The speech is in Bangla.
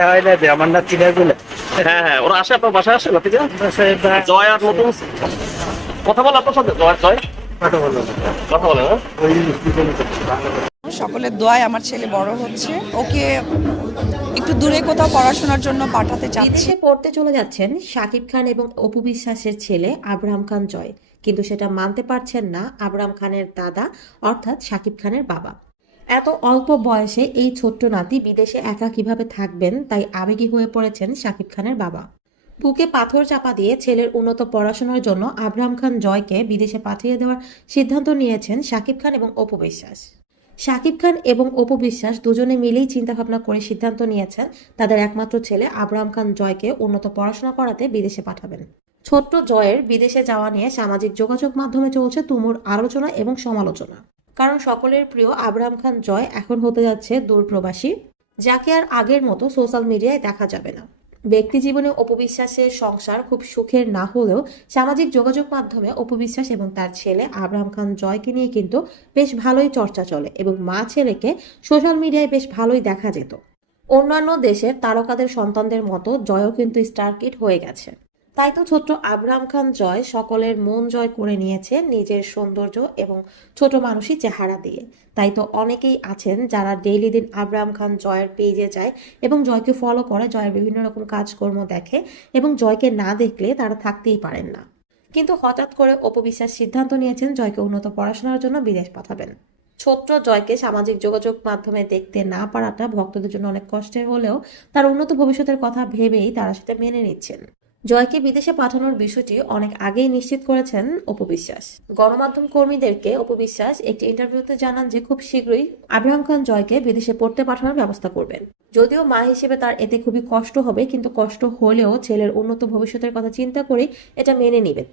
হয় না আমার হ্যাঁ হ্যাঁ ওরা আসে আপনার বাসায় আসে নাতিরা জয় আর নতুন কথা বলে আপনার সাথে জয় জয়। কথা বলো। কথা বলে না ওই স্টুডেন্ট সকলের দোয়ায় আমার ছেলে বড় হচ্ছে। ওকে একটু দূরে কোথাও পড়াশোনার জন্য পাঠাতে চাচ্ছি। বিদেশে পড়তে চলে যাচ্ছেন শাকিব খান এবং অপু বিশ্বাসের ছেলে আব্রাহাম খান জয়। কিন্তু সেটা মানতে পারছেন না আব্রাহাম খানের দাদা অর্থাৎ শাকিব খানের বাবা। এত অল্প বয়সে এই ছোট্ট নাতি বিদেশে একা কীভাবে থাকবেন, তাই আবেগী হয়ে পড়েছেন শাকিব খানের বাবা। বুকে পাথর চাপা দিয়ে ছেলের উন্নত পড়াশোনার জন্য আব্রাহাম খান জয়কে বিদেশে পাঠিয়ে দেওয়ার সিদ্ধান্ত নিয়েছেন শাকিব খান এবং অপু বিশ্বাস। শাকিব খান এবং অপু বিশ্বাস দুজনে মিলেই চিন্তাভাবনা করে সিদ্ধান্ত নিয়েছেন তাদের একমাত্র ছেলে আব্রাহাম খান জয়কে উন্নত পড়াশোনা করাতে বিদেশে পাঠাবেন। ছোট্ট জয়ের বিদেশে যাওয়া নিয়ে সামাজিক যোগাযোগ মাধ্যমে চলছে তুমুর আলোচনা এবং সমালোচনা। কারণ সকলের প্রিয় আব্রাহাম খান জয় এখন হতে যাচ্ছে দূরপ্রবাসী যাকে আর আগের মতো সোশ্যাল মিডিয়ায় দেখা যাবে না। ব্যক্তি জীবনে অপবিশ্বাসের সংসার খুব সুখের না হলেও সামাজিক যোগাযোগ মাধ্যমে অপবিশ্বাস এবং তার ছেলে আব্রাহাম খান জয়কে নিয়ে কিন্তু বেশ ভালোই চর্চা চলে এবং মা ছেলেকে সোশ্যাল মিডিয়ায় বেশ ভালোই দেখা যেত। অন্যান্য দেশের তারকাদের সন্তানদের মতো জয়ও কিন্তু স্টার কিড হয়ে গেছে। তাই তো ছোট্ট আব্রাহাম খান জয় সকলের মন জয় করে নিয়েছে নিজের সৌন্দর্য এবং ছোট মানুষই চেহারা দিয়ে। তাই তো অনেকেই আছেন যারা ডেইলি দিন আব্রাহাম খান জয়ের পেজে যায় এবং জয়কে ফলো করে, জয়ের বিভিন্ন রকম কাজকর্ম দেখে এবং জয়কে না দেখলে তারা থাকতেই পারেন না। কিন্তু হঠাৎ করে অপবিশ্বাস সিদ্ধান্ত নিয়েছেন জয়কে উন্নত পড়াশোনার জন্য বিদেশ পাঠাবেন। ছোট্ট জয়কে সামাজিক যোগাযোগ মাধ্যমে দেখতে না পারাটা ভক্তদের জন্য অনেক কষ্টের হলেও তার উন্নত ভবিষ্যতের কথা ভেবেই তারা সেটা মেনে নিচ্ছেন। জয়কে বিদেশে পাঠানোর বিষয়টি অনেক আগেই নিশ্চিত করেছেন অপবিশ্বাস গণমাধ্যম কর্মীদেরকে অপবিশ্বাস একটি ইন্টারভিউতে জানান যে খুব শীঘ্রই আব্রাহাম খান জয়কে বিদেশে পড়তে পাঠানোর ব্যবস্থা করবেন। যদিও মা হিসেবে তার এতে খুবই কষ্ট হবে, কিন্তু কষ্ট হলেও ছেলের উন্নত ভবিষ্যতের কথা চিন্তা করে এটা মেনে নেবেন।